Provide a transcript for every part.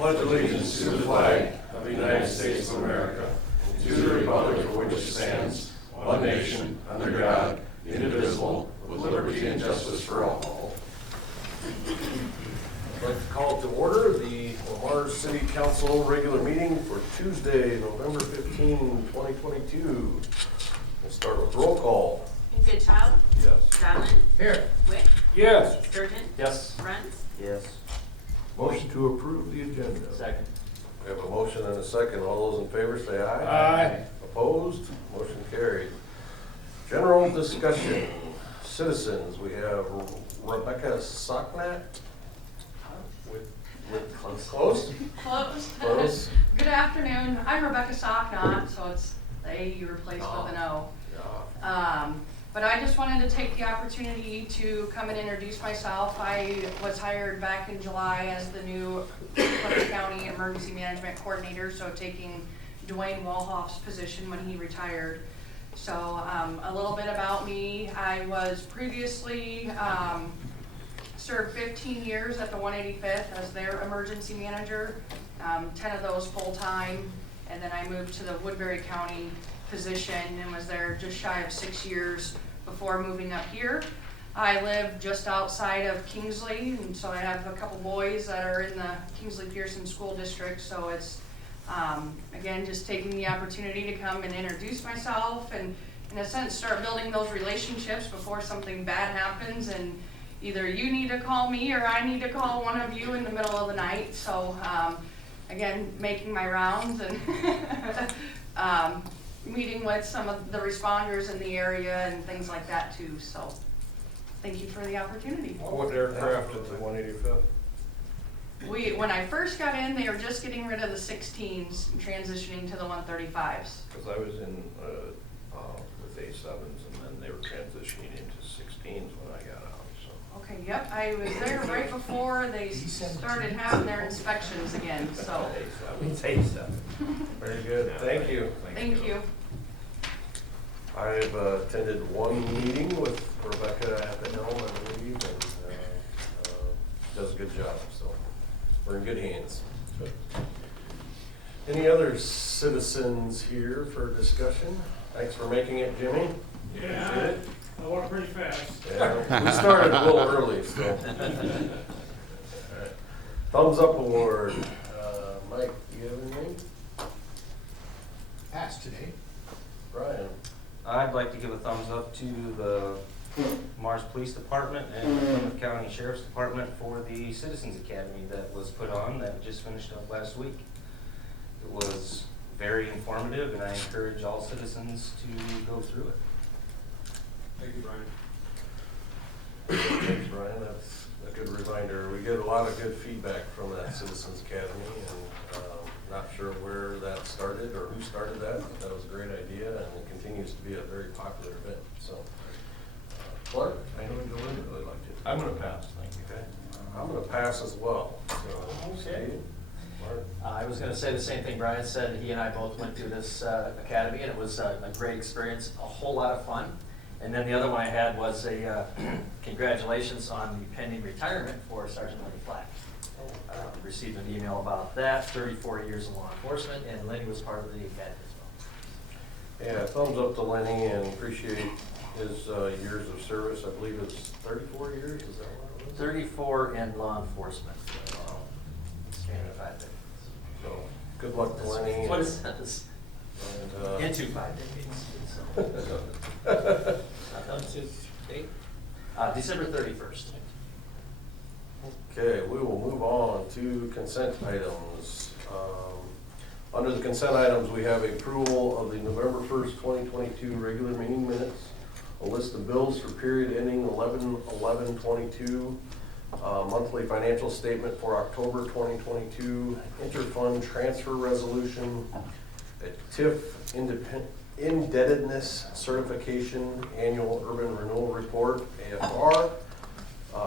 pledge allegiance to the flag of the United States of America, and to the republic for which it stands, one nation, under God, indivisible, with liberty and justice for all. I'd like to call to order the Lamar City Council regular meeting for Tuesday, November 15, 2022. We'll start with roll call. Goodchild. Yes. Donlin. Here. Witt. Yes. Sturgeon. Yes. Runs. Yes. Motion to approve the agenda. Second. We have a motion and a second. All those in favor say aye. Aye. Opposed? Motion carried. General discussion. Citizens, we have Rebecca Socknat. With close? Close. Close. Good afternoon. I'm Rebecca Socknot, so it's the A you replaced with an O. Yeah. But I just wanted to take the opportunity to come and introduce myself. I was hired back in July as the new Clinton County Emergency Management Coordinator, so taking Dwayne Walhoff's position when he retired. So a little bit about me. I was previously served 15 years at the 185th as their emergency manager, 10 of those full-time, and then I moved to the Woodbury County position and was there just shy of 6 years before moving up here. I live just outside of Kingsley, and so I have a couple boys that are in the Kingsley-Pearson School District, so it's again, just taking the opportunity to come and introduce myself and, in a sense, start building those relationships before something bad happens and either you need to call me or I need to call one of you in the middle of the night. So again, making my rounds and meeting with some of the responders in the area and things like that too. So thank you for the opportunity. What aircraft at the 185th? When I first got in, they were just getting rid of the 16s and transitioning to the 135s. Because I was in with A7s and then they were transitioning into 16s when I got out. So. Okay, yep, I was there right before they started having their inspections again, so. It's A7. Very good. Thank you. Thank you. I've attended one meeting with Rebecca at the helm, I believe, and does a good job. So we're in good hands. Any other citizens here for discussion? Thanks for making it, Jimmy. Yeah, I walked pretty fast. Yeah, we started a little early, so. All right. Thumbs up award. Mike, do you have anything? Passed today. Brian? I'd like to give a thumbs up to the Mars Police Department and the Plymouth County Sheriff's Department for the Citizens Academy that was put on, that just finished up last week. It was very informative and I encourage all citizens to go through it. Thank you, Brian. Thanks, Brian. That's a good reminder. We get a lot of good feedback from that Citizens Academy, and not sure where that started or who started that, but that was a great idea, and it continues to be a very popular event. So, Clark, I know you really liked it. I'm going to pass, thank you. Okay. I'm going to pass as well. So, Okay. Steve, Mark? I was going to say the same thing Brian said. He and I both went through this academy, and it was a great experience, a whole lot of fun. And then the other one I had was a congratulations on the pending retirement for Sergeant Lenny Flack. Received an email about that, 34 years in law enforcement, and Lenny was part of the academy as well. Yeah, thumbs up to Lenny, and appreciate his years of service. I believe it's 34 years, is that what it was? 34 in law enforcement. Standard 5 decades. So, good luck to Lenny. That's what it says. And, Into 5 decades. So. What's his date? December 31st. Okay, we will move on to consent items. Under the consent items, we have approval of the November 1st, 2022 regular meeting minutes, a list of bills for period ending 11/11/22, monthly financial statement for October 2022, interfund transfer resolution, a TIF indebtedness certification, annual urban renewal report, AFR,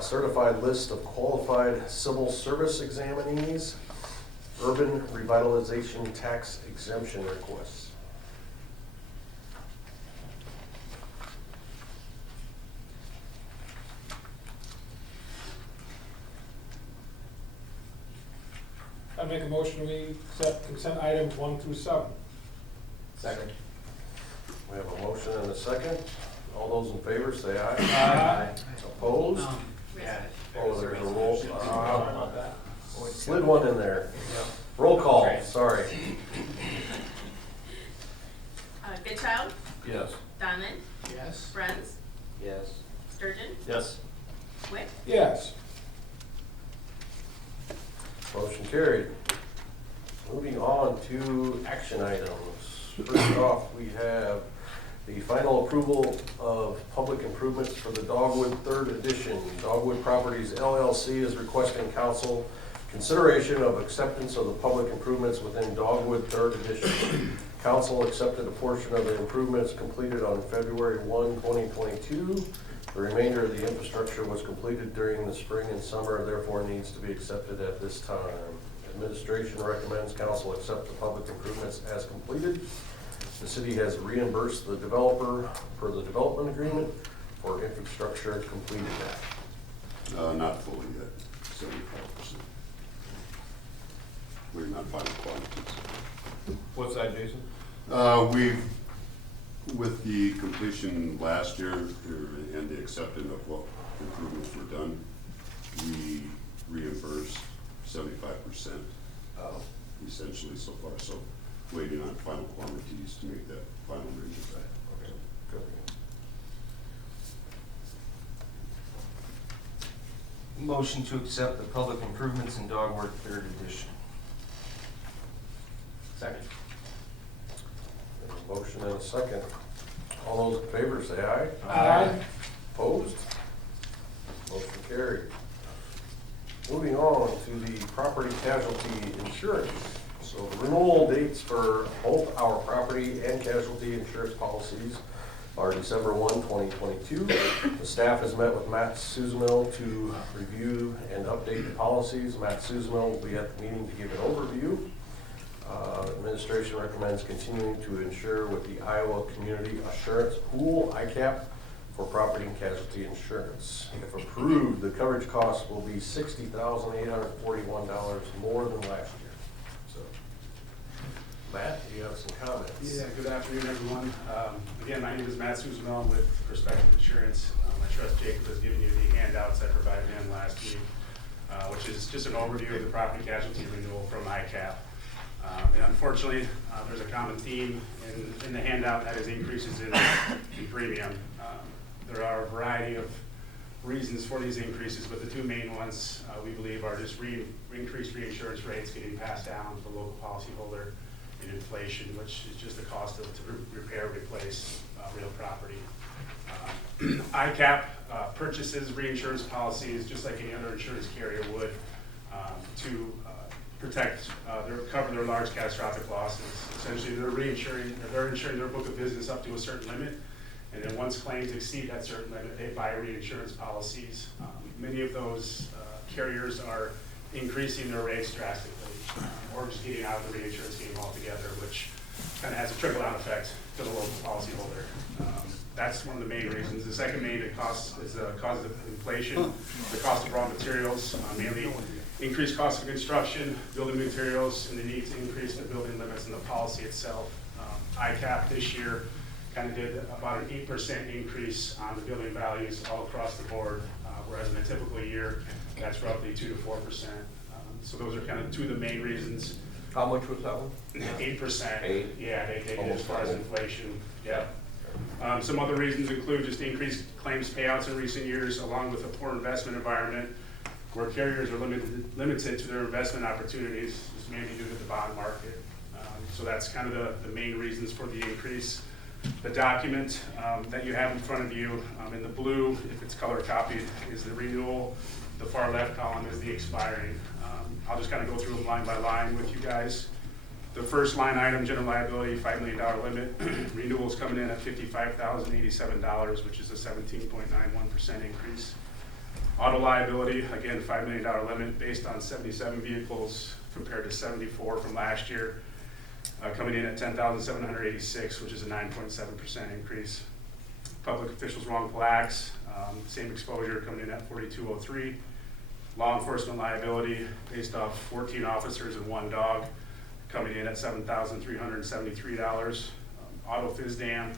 certified list of qualified civil service examinees, urban revitalization tax exemption requests. I make a motion, we accept consent items 1 through 7. Second. We have a motion and a second. All those in favor say aye. Aye. Opposed? Yeah. Oh, there's a roll. Sorry about that. Slid one in there. Roll call, sorry. Goodchild, Yes. Diamond, Yes. Bruns, Yes. Sturgeon, Yes. Wick. Yes. Motion carried. Moving on to action items. First off, we have the final approval of public improvements for the Dogwood 3rd Edition. Dogwood Properties LLC is requesting council consideration of acceptance of the public improvements within Dogwood 3rd Edition. Council accepted a portion of the improvements completed on February 1, 2022. The remainder of the infrastructure was completed during the spring and summer, therefore needs to be accepted at this time. Administration recommends council accept the public improvements as completed. The city has reimbursed the developer per the development agreement for infrastructure completed at. Not fully yet, 75%. We're not final quantities. What's that, Jason? We've, with the completion last year and the acceptance of what improvements were done, we reimbursed 75% essentially so far. So waiting on final quantities to make that final reading back. Okay, good. Motion to accept the public improvements in Dogwood 3rd Edition. Second. We have a motion and a second. All those in favor say aye. Aye. Opposed? Motion carried. Moving on to the property casualty insurance. So the renewal dates for both our property and casualty insurance policies are December 1, 2022. The staff has met with Matt Suzamil to review and update the policies. Matt Suzamil will be at the meeting to give an overview. Administration recommends continuing to insure with the Iowa Community Assurance Pool, ICAP, for property and casualty insurance. If approved, the coverage cost will be $60,841 more than last year. So, Matt, do you have some comments? Yeah, good afternoon, everyone. Again, my name is Matt Suzamel. I'm with Perspective Insurance. I trust Jacob has given you the handouts I provided him last week, which is just an overview of the property casualty renewal from ICAP. And unfortunately, there's a common theme in the handout, that is increases in premium. There are a variety of reasons for these increases, but the two main ones we believe are just increased reinsurance rates getting passed down to the local policyholder and inflation, which is just the cost to repair, replace real property. ICAP purchases reinsurance policies just like any other insurance carrier would to protect, cover their large catastrophic losses. Essentially, they're insuring their book of business up to a certain limit, and then once claims exceed that certain limit, they buy reinsurance policies. Many of those carriers are increasing their rates drastically, or just getting out of the reinsurance game altogether, which kind of has a trickle-down effect to the local policyholder. That's one of the main reasons. The second main cost is the cost of inflation, the cost of raw materials, mainly increased cost of construction, building materials, and the need to increase the building limits in the policy itself. ICAP this year kind of did about an 8% increase on the building values all across the board, whereas in a typical year, that's roughly 2 to 4%. So those are kind of two of the main reasons. How much was that one? 8%. 8? Yeah, they did as Almost far as double. inflation. Yeah. Some other reasons include just increased claims payouts in recent years, along with a poor investment environment, where carriers are limited to their investment opportunities, just mainly due to the bond market. So that's kind of the main reasons for the increase. The document that you have in front of you, in the blue, if it's color copied, is the renewal. The far left column is the expiring. I'll just kind of go through them line by line with you guys. The first line item, general liability, $5 million limit. Renewals coming in at $55,087, which is a 17.91% increase. Auto liability, again, $5 million limit based on 77 vehicles compared to 74 from last year. Coming in at $10,786, which is a 9.7% increase. Public officials wrongful acts, same exposure, coming in at $4,203. Law enforcement liability based off 14 officers and 1 dog, coming in at $7,373. Auto phys dam,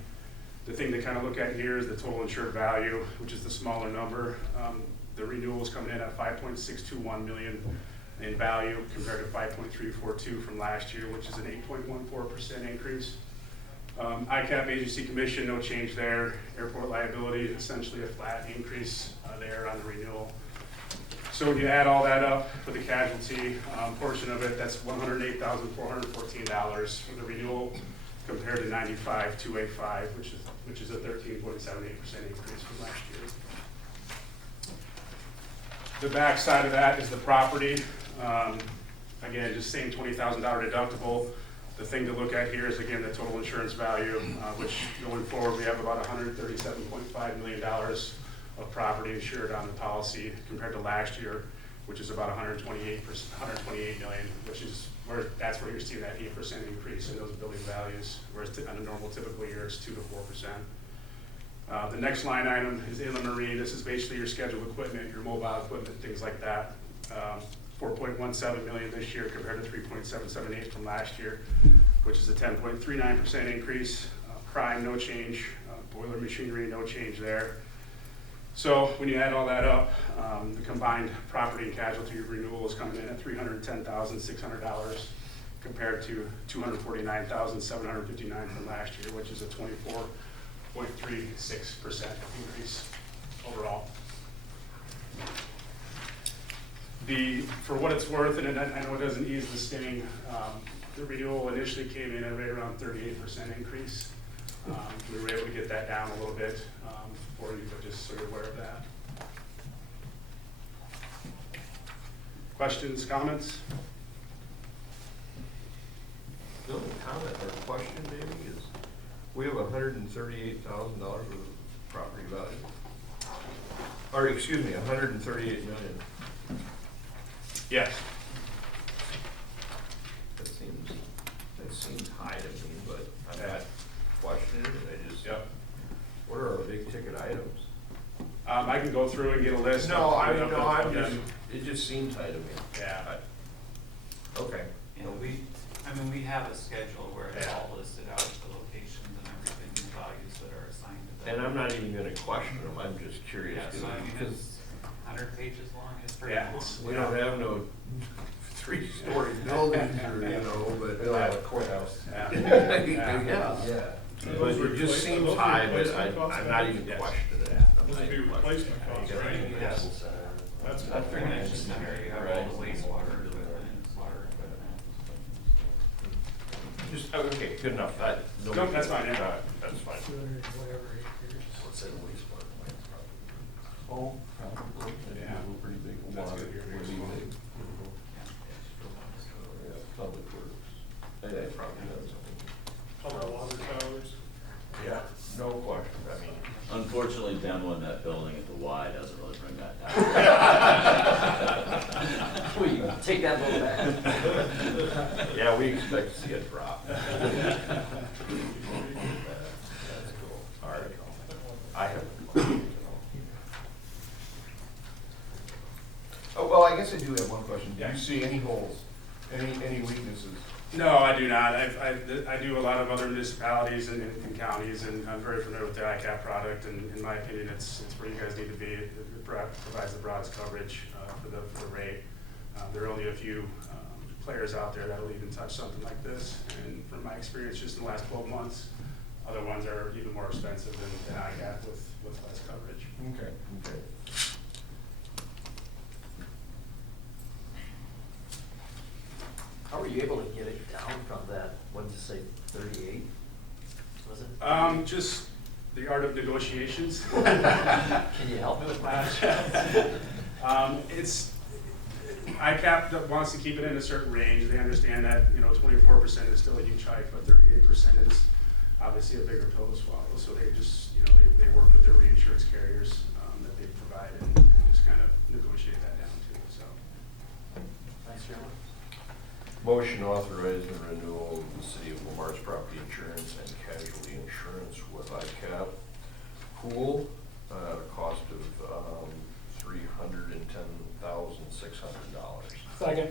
the thing to kind of look at here is the total insured value, which is the smaller number. The renewal is coming in at $5.621 million in value compared to $5.342 from last year, which is an 8.14% increase. ICAP agency commission, no change there. Airport liability, essentially a flat increase there on the renewal. So when you add all that up for the casualty portion of it, that's $108,414 for the renewal compared to $95,285, which is a 13.78% increase from last year. The back side of that is the property. Again, just same $20,000 deductible. The thing to look at here is, again, the total insurance value, which going forward, we have about $137.5 million of property insured on the policy compared to last year, which is about 128 million, which is that's where you're seeing that 8% increase in those building values, whereas on a normal typical year, it's 2 to 4%. The next line item is inland marine. This is basically your scheduled equipment, your mobile equipment, things like that. 4.17 million this year compared to 3.778 from last year, which is a 10.39% increase. Prime, no change. Boiler machinery, no change there. So when you add all that up, the combined property and casualty renewal is coming in at $310,600 compared to $249,759 from last year, which is a 24.36% increase overall. For what it's worth, and I know it doesn't ease the sting, the renewal initially came in at right around 38% increase. We were able to get that down a little bit for you, but just so you're aware of that. Questions, comments? The only comment or question maybe is, we have $138,000 worth of property value. Or excuse me, 138 million. Yes. That seems high to me, but I'm not questioning it. I just, what are our big ticket items? I can go through and get a list. It just seems high to me. Yeah. Okay. We have a schedule where it's all listed out, the locations and everything, the values that are assigned to them. And I'm not even gonna question them, I'm just curious. Yeah, so it's 100 pages long, it's pretty long. We don't have no 3-story buildings or, but. We don't have a courthouse. Yeah. But it just seems high, but I'm not even questioning it. Those would be replacement costs, right? Yes. That's Pretty much just in there, you have all the wastewater equipment, water equipment. Just, okay, good enough. No, that's fine, yeah. That's fine. What's that wastewater plant probably? Oh, probably. Yeah. Pretty big. That's Water, good here. pretty big. Yeah, Public Works. They probably does something. Couple water towers. Yeah, no question. I mean. Unfortunately, demoing that building at the Y doesn't really bring that down. We take that little back. Yeah, we expect to see it drop. That's cool. All right. I have. Oh, well, I guess I do have one question. Do you see any holes, any weaknesses? No, I do not. I do a lot of other municipalities and counties, and I'm very familiar with the ICAP product, and in my opinion, it's where you guys need to be. It provides the broadest coverage for the rate. There are only a few players out there that'll even touch something like this, and from my experience just in the last 12 months, other ones are even more expensive than ICAP with less coverage. Okay. How were you able to get it down from that, what did you say, 38? Was it? Just the art of negotiations. Can you help me with that? It's ICAP wants to keep it in a certain range. They understand that 24% is still a huge hike, but 38% is obviously a bigger pill to swallow. So they just they work with their reinsurance carriers that they provide and just kind of negotiate that down too. So. Thanks, Chairman. Motion authorizing the renewal of the City of Lamar's property insurance and casualty insurance with ICAP pool at a cost of $310,000 Second.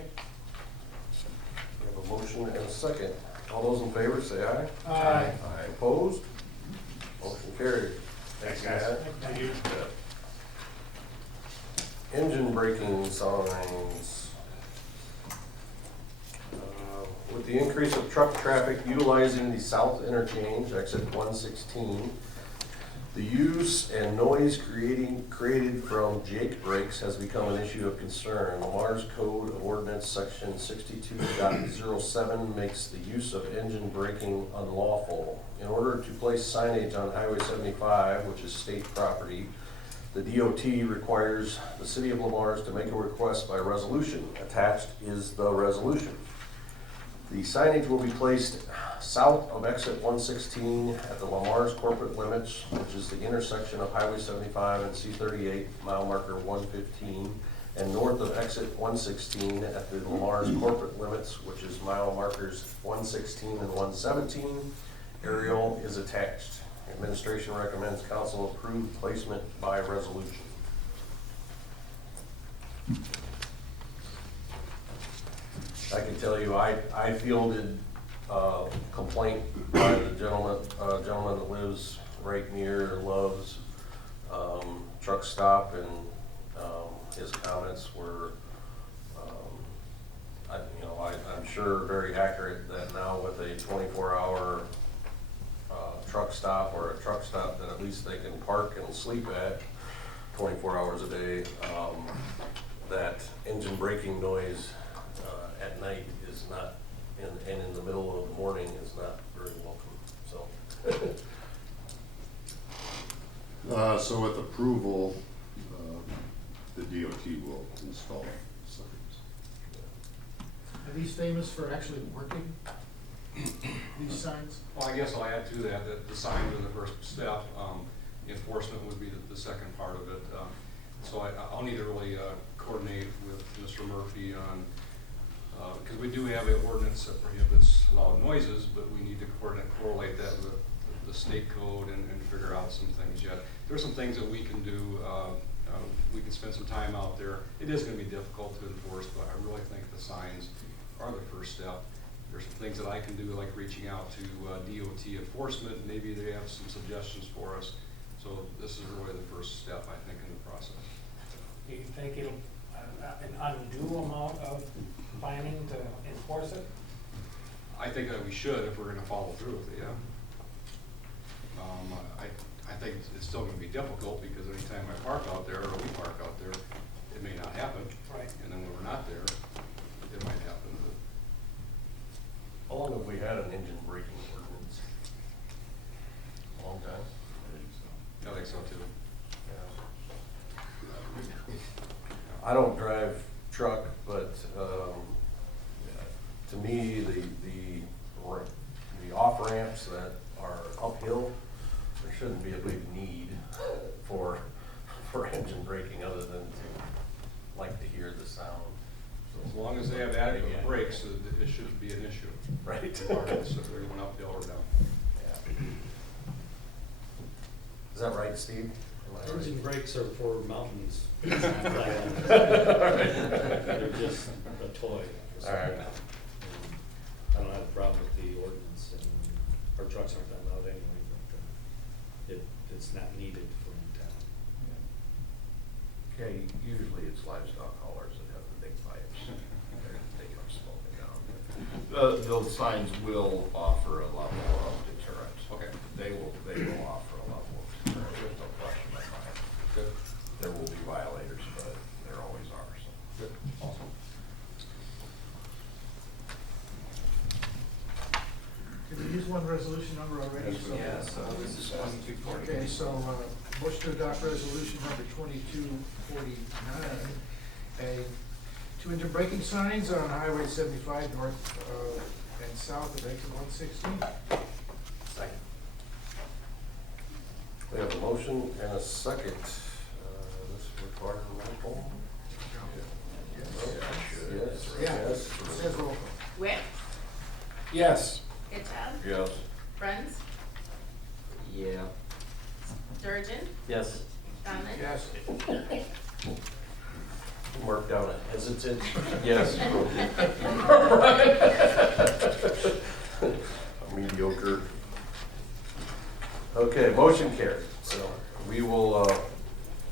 We have a motion and a second. All those in favor say aye. Aye. Aye opposed? Motion carried. Thanks, guys. Matt. Thank you. Engine braking signs. With the increase of truck traffic utilizing the south interchange, exit 116, the use and noise created from Jake brakes has become an issue of concern. Lamar's Code of Ordinance Section 62.07 makes the use of engine braking unlawful. In order to place signage on Highway 75, which is state property, the DOT requires the city of Lamar's to make a request by resolution. Attached is the resolution. The signage will be placed south of exit 116 at the Lamar's corporate limits, which is the intersection of Highway 75 and C38, mile marker 115, and north of exit 116 at the Lamar's corporate limits, which is mile markers 116 and 117. Aerial is attached. Administration recommends council approve placement by resolution. I can tell you, I fielded a complaint by the gentleman that lives right near Love's truck stop, and his comments were, I'm sure very accurate, that now with a 24-hour truck stop, or a truck stop that at least they can park and sleep at 24 hours a day, that engine braking noise at night is not, and in the middle of the morning is not very welcome, so. So with approval, the DOT will install signs. Are these famous for actually working, these signs? Well, I guess I'll add to that, that the signs are the first step. Enforcement would be the second part of it. So I'll need to really coordinate with Mr. Murphy on, because we do have an ordinance that prohibits loud noises, but we need to correlate that with the state code and figure out some things yet. There's some things that we can do. We can spend some time out there. It is going to be difficult to enforce, but I really think the signs are the first step. There's some things that I can do, like reaching out to DOT enforcement. Maybe they have some suggestions for us. So this is really the first step, I think, in the process. Do you think it'll, an undue amount of planning to enforce it? I think that we should if we're going to follow through with it, yeah. I think it's still going to be difficult because anytime I park out there, or we park out there, it may not happen. Right. And then when we're not there, it might happen. How long have we had an engine braking ordinance? A long time? I think so too. I don't drive truck, but to me, the off ramps that are uphill, there shouldn't be a big need for engine braking, other than to like to hear the sound. So as long as they have adequate brakes, it shouldn't be an issue. Right. Regardless if they're going uphill or down. Yeah. Is that right, Steve? Am I right? Engine brakes are for mountains. They're just a toy. All right. I don't have a problem with the ordinance, and our trucks aren't that loud anyway, but it's not needed for in town. Okay, usually it's livestock haulers that have the big pipes. They're taking them slowing down. Those signs will offer a level of deterrent. Okay. They will offer a level of deterrent. There's no question in my mind. Good. There will be violators, but there always are, so. Good. Awesome. Did we use one resolution number already? Yes, we Yeah, so this is 2240. Okay, so, motion to adopt resolution number 2249, two engine braking signs on Highway 75 north and south of exit 116. Second. We have a motion and a second. This requires a roll call? Yes. Yeah, Yes. it says roll call. Witt, Yes. Goodchild, Yes. Bruns, Yeah. Sturgeon, Yes. Donlin. Yes. Mark down a hesitant yes. Mediocre. Okay, motion carried. So we will,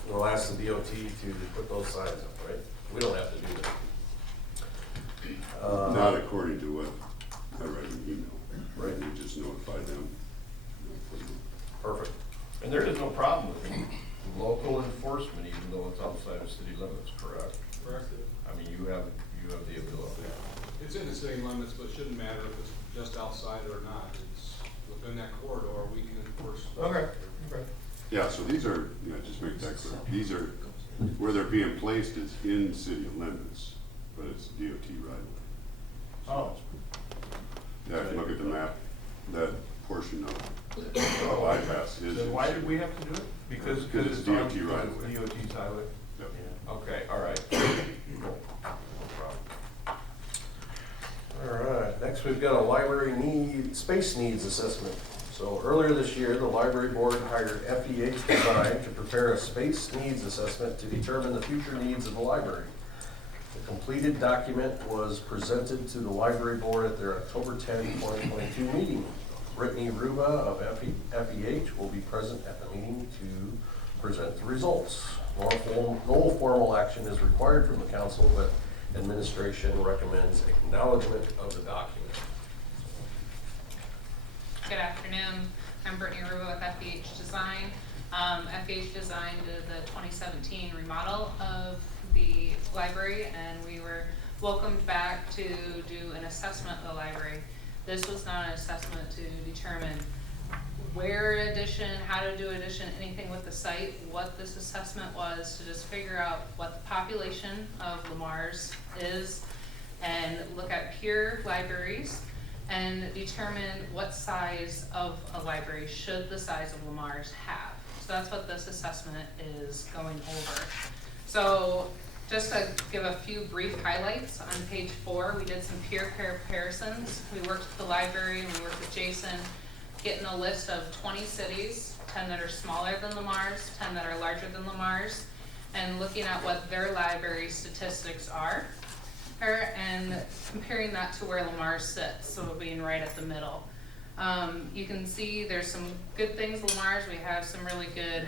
we'll ask the DOT to put those signs up, right? We don't have to do that. Not according to what I read in the email. Right. We just notify them. Perfect. And there is no problem with local enforcement, even though it's outside of city limits, correct? Correct. I mean, you have the ability. It's in the city limits, but it shouldn't matter if it's just outside or not. It's within that corridor, we can enforce. Okay. Yeah, so these are, just make that clear. These are, where they're being placed is in city limits, but it's DOT right away. Oh. Yeah, if you look at the map, that portion of bypass is. Then why did we have to do it? Because it's it's DOT on- right away. DOT's highway? Yep. Okay, all right. Cool. All right, next we've got a library space needs assessment. So earlier this year, the library board hired FEH Design to prepare a space needs assessment to determine the future needs of the library. The completed document was presented to the library board at their October 10, 2022 meeting. Brittany Ruba of FEH will be present at the meeting to present the results. No formal action is required from the council, but administration recommends acknowledgement of the document. Good afternoon. I'm Brittany Ruba with FEH Design. FEH Design did the 2017 remodel of the library, and we were welcomed back to do an assessment of the library. This was not an assessment to determine where addition, how to do addition, anything with the site. What this assessment was to just figure out what the population of Lamar's is and look at peer libraries and determine what size of a library should the size of Lamar's have. So that's what this assessment is going over. So just to give a few brief highlights, on page 4, we did some peer comparisons. We worked with the library and we worked with Jason, getting a list of 20 cities, 10 that are smaller than Lamar's, 10 that are larger than Lamar's, and looking at what their library statistics are, and comparing that to where Lamar's sits, so being right at the middle. You can see there's some good things Lamar's. We have some really good